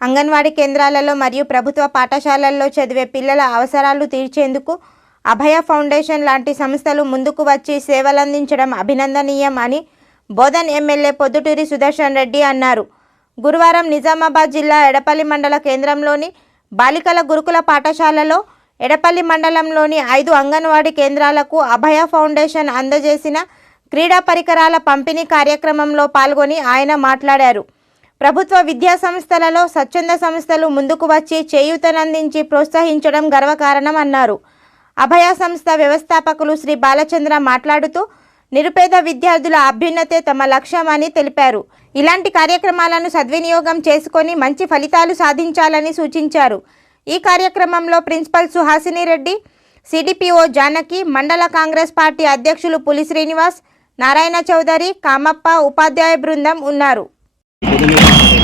అంగన్వాడీ కేంద్రాలలో మరియు ప్రభుత్వ పాఠశాలల్లో చదివే పిల్లల అవసరాలు తీర్చేందుకు అభయ ఫౌండేషన్ లాంటి సంస్థలు ముందుకు వచ్చి సేవలందించడం అభినందనీయం అని బోధన్ ఎమ్మెల్యే పొద్దుటూరి సుదర్శన్ రెడ్డి అన్నారు. గురువారం నిజామాబాద్ జిల్లా ఎడపల్లి మండల కేంద్రంలోని బాలికల గురుకుల పాఠశాలలో ఎడపల్లి మండలంలోని ఐదు అంగన్వాడీ కేంద్రాలకు అభయ ఫౌండేషన్ అందజేసిన క్రీడా పరికరాల పంపిణీ కార్యక్రమంలో పాల్గొని ఆయన మాట్లాడారు. ప్రభుత్వ విద్యా సంస్థలలో స్వచ్ఛంద సంస్థలు ముందుకు వచ్చి చేయూతనందించి ప్రోత్సహించడం గర్వకారణం అన్నారు. అభయ సంస్థ వ్యవస్థాపకులు శ్రీ బాలచంద్ర మాట్లాడుతూ నిరుపేద విద్యార్థుల అభ్యున్నతే తమ లక్ష్యమని తెలిపారు. ఇలాంటి కార్యక్రమాలను సద్వినియోగం చేసుకొని మంచి ఫలితాలు సాధించాలని సూచించారు. ఈ కార్యక్రమంలో ప్రిన్సిపల్ సుహాసిని రెడ్డి సిడిపిఓ జానకి మండల కాంగ్రెస్ పార్టీ అధ్యక్షులు పులి శ్రీనివాస్ నారాయణ చౌదరి కామప్ప ఉపాధ్యాయ బృందం ఉన్నారు. 我跟你讲。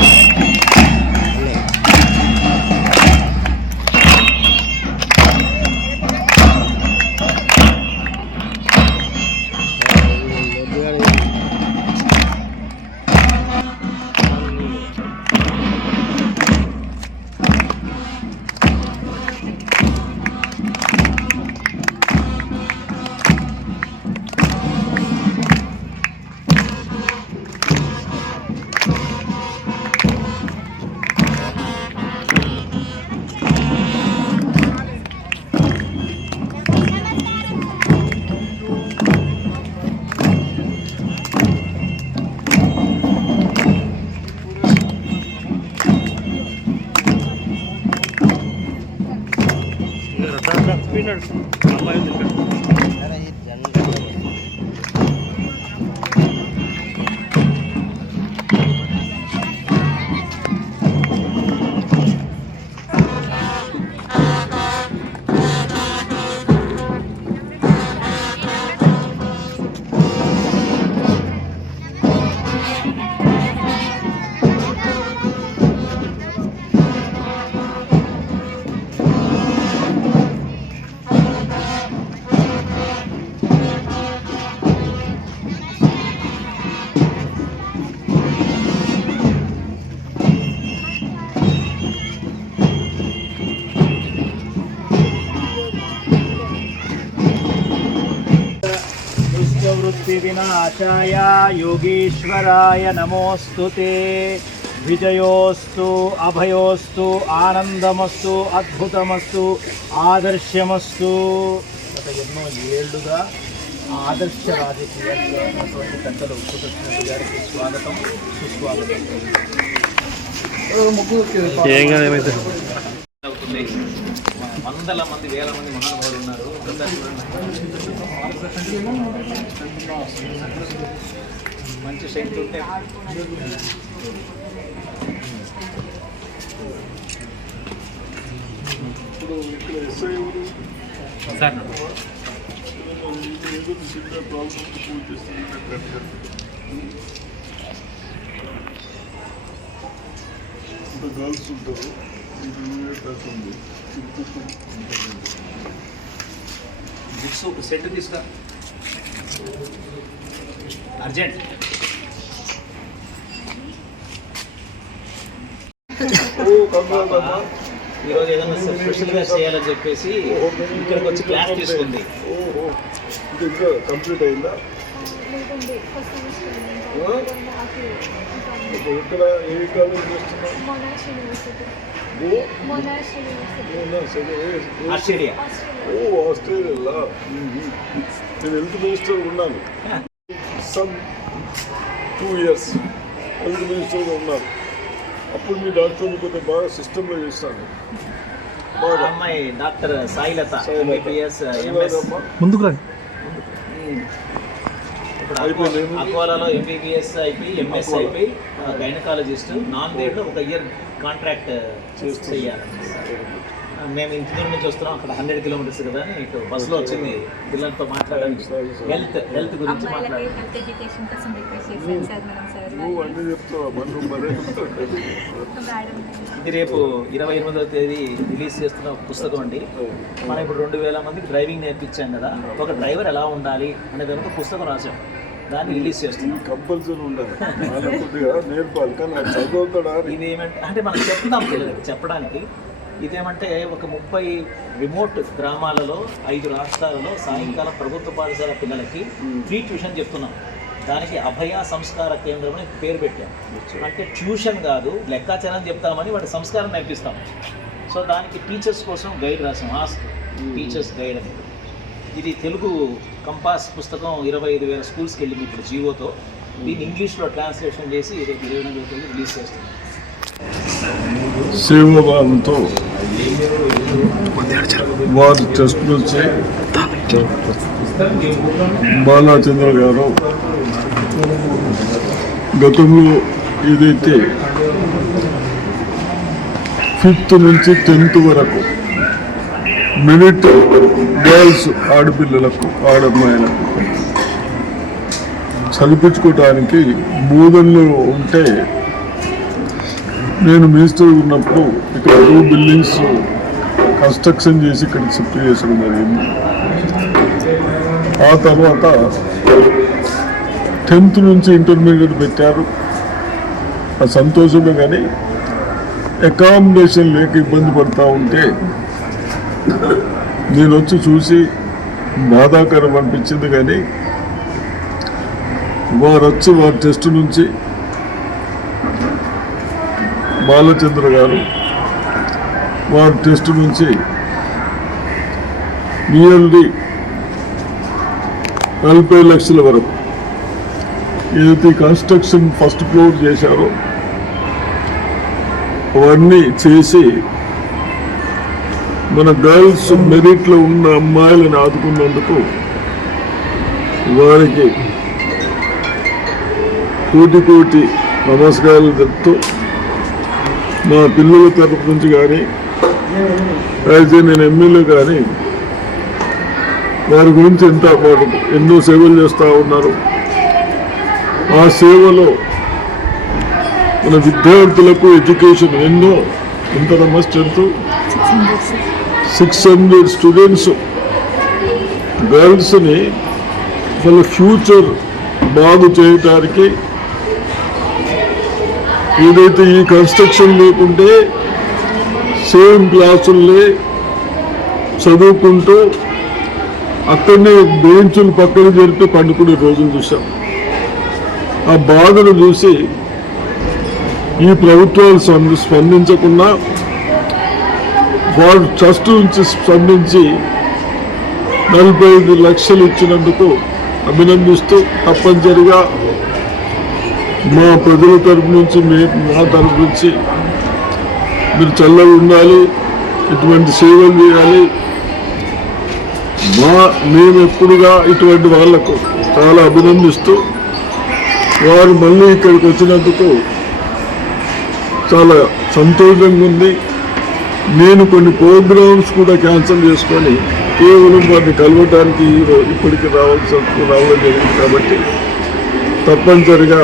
الله يدلك नित्यवृत्तिविनाशाय योगीश्वराय नमोऽस्तु ते విజయోస్తు అభయోస్తు ఆనందమస్తు అద్భుతమస్తు ఆదర్శమస్తు గత ఎన్నో ఏళ్లుగా ఆదర్శ రాజకీయాల్లో ఉన్నటువంటి పెద్దలు ఉపకృష్ణ గారికి స్వాగతం సుస్వాగతం అవుతుంది వందల మంది వేల మంది మహానుభావులు ఉన్నారు. మంచి శక్తి ఉంటే. సార్. గర్ల్స్ ఉంటారు. ఇంటర్మీడియట్ ఉంది బుక్స్ ఒక సెట్ తీసుకురా అర్జెంట్ ఈరోజు ఏదైనా స్పెషల్గా చేయాలని చెప్పేసి ఇక్కడికి వచ్చి క్లాస్ తీసుకుంది. ఓహో ఇది ఇంకా కంప్లీట్ అయిందా ఇక్కడ ఏ కాలేజ్ చేస్తున్నావు ఆస్ట్రేలియా. ఓ ఆస్ట్రేలియా. నేను హెల్త్ మినిస్టర్ ఉన్నాను. సమ్ టూ ఇయర్స్ హెల్త్ మినిస్టర్గా ఉన్నాను. అప్పుడు మీ డాక్టర్ని కొంచెం బాగా సిస్టంలో చేస్తాను. బాగా. అమ్మాయి డాక్టర్ సాయిలత. MBBS MS. ముందుకు రండి. ఇప్పుడు అయిపోయింది. అకో- అకోలాలో ఎంబీబీఎస్ అయిపోయి ఎంఎస్. అయిపోయి గైనకాలజిస్ట్ నాన్ దేడ్లో ఒక ఇయర్ కాంట్రాక్ట్ చేస్తూ. చేయాలి. మేము ఇంటి దూరం నుంచి వస్తున్నాం అక్కడ హండ్రెడ్ కిలోమీటర్స్ కదా అని ఇటు బస్సులో వచ్చింది. పిల్లలతో మాట్లాడడానికి. హెల్త్ హెల్త్ గురించి మాట్లాడాలి. రేపు ఇరవై ఎనిమిదవ తేదీ రిలీజ్ చేస్తున్న ఒక పుస్తకం అండి. మనం ఇప్పుడు రెండు వేల మందికి డ్రైవింగ్ నేర్పించాం కదా. ఒక డ్రైవర్ ఎలా ఉండాలి అనే దానికి ఒక పుస్తకం రాసాం దాన్ని రిలీజ్ చేస్తున్నాం. కంపల్సరీ ఉండాలి. కొద్దిగా నేర్పాలి. కానీ చదువుతాడా? ఇది ఏమంటే అంటే మనం చెప్తాం పిల్లలకి చెప్పడానికి. ఇదేమంటే ఒక ముప్పై రిమోట్ గ్రామాలలో ఐదు రాష్ట్రాలలో సాయంకాలం ప్రభుత్వ పాఠశాల పిల్లలకి ఫ్రీ ట్యూషన్ చెప్తున్నాం. దానికి అభయ సంస్కార కేంద్రం అని పేరు పెట్టాం. అంటే ట్యూషన్ కాదు లెక్కాచారం చెప్తామని వాడి సంస్కారం నేర్పిస్తాం. సో దానికి టీచర్స్ కోసం గైడ్ రాసాం. ఆస్క్ టీచర్స్ గైడ్ అని. ఇది తెలుగు కంపాస్ పుస్తకం ఇరవై ఐదు వేల స్కూల్స్కి వెళ్ళింది ఇప్పుడు జీవోతో దీన్ని ఇంగ్లీష్లో ట్రాన్స్లేషన్ చేసి రేపు ఇరవై ఎనిమిది తేదీ రిలీజ్ చేస్తాం సేవాభావంతో వారు టెస్ట్ నుంచి బాలాచంద్ర గారు గతంలో ఏదైతే ఫిఫ్త్ నుంచి టెన్త్ వరకు మినిట్ గర్ల్స్ ఆడపిల్లలకు ఆడమ్మాయిలకు చదివించుకోవటానికి బోధనలు ఉంటే నేను మినిస్టర్ ఉన్నప్పుడు ఇక్కడ టూ బిల్డింగ్స్ కన్స్ట్రక్షన్ చేసి ఇక్కడ షిఫ్ట్ చేసడం జరిగింది. ఆ తర్వాత టెన్త్ నుంచి ఇంటర్మీడియట్ పెట్టారు. ఆ సంతోషమే కానీ అకామిడేషన్ లేక ఇబ్బంది పడుతూ ఉంటే నేను వచ్చి చూసి బాధాకరం అనిపించింది కానీ వారు వచ్చి వారి టెస్ట్ నుంచి బాలచంద్ర గారు వారి టెస్ట్ నుంచి నియర్లీ నలభై లక్షల వరకు ఏదైతే కన్స్ట్రక్షన్ ఫస్ట్ ఫ్లోర్ చేశారో అవన్నీ చేసి మన గర్ల్స్ మెరిట్లో ఉన్న అమ్మాయిలను ఆదుకున్నందుకు వారికి కోటి కోటి నమస్కారాలు చెప్తూ మా పిల్లల తరపు నుంచి కానీ అయితే నేను ఎమ్మెల్యే కానీ వారి గురించి ఎంత వారు ఎన్నో సేవలు చేస్తూ ఉన్నారు. ఆ సేవలో మన విద్యార్థులకు ఎడ్యుకేషన్ ఎన్నో ఎంతనమ్మా స్ట్రెంత్ సిక్స్ హండ్రెడ్ స్టూడెంట్స్ గర్ల్స్ని వాళ్ళ ఫ్యూచర్ బాగు చేయటానికి ఏదైతే ఈ కన్స్ట్రక్షన్ లేకుంటే సేమ్ క్లాసుల్లే చదువుకుంటూ అక్కడనే బెంచులు పక్కన జరిపి పండుకునే రోజులు చూసాం ఆ బాధను చూసి ఈ ప్రభుత్వాలు స్పందించకుండా వారు ట్రస్ట్ నుంచి స్పందించి నలభై ఐదు లక్షలు ఇచ్చినందుకు అభినందిస్తూ తప్పనిసరిగా మా ప్రజల తరపు నుంచి మే మా తరపు నుంచి మీరు చల్లగా ఉండాలి ఇటువంటి సేవలు చేయాలి. మా మేము ఎప్పుడుగా ఇటువంటి వాళ్ళకు చాలా అభినందిస్తూ వారు మళ్ళీ ఇక్కడికి వచ్చినందుకు చాలా సంతోషంగా ఉంది. నేను కొన్ని ప్రోగ్రామ్స్ కూడా క్యాన్సిల్ చేసుకొని కేవలం వారిని కలవటానికి ఇప్పటికి రావాల్సి రావడం జరిగింది కాబట్టి తప్పనిసరిగా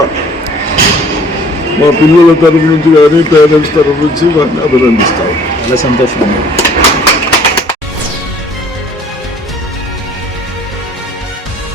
మా పిల్లల తరఫు నుంచి కానీ పేరెంట్స్ తరఫు నుంచి వారిని అభినందిస్తాను. చాలా సంతోషం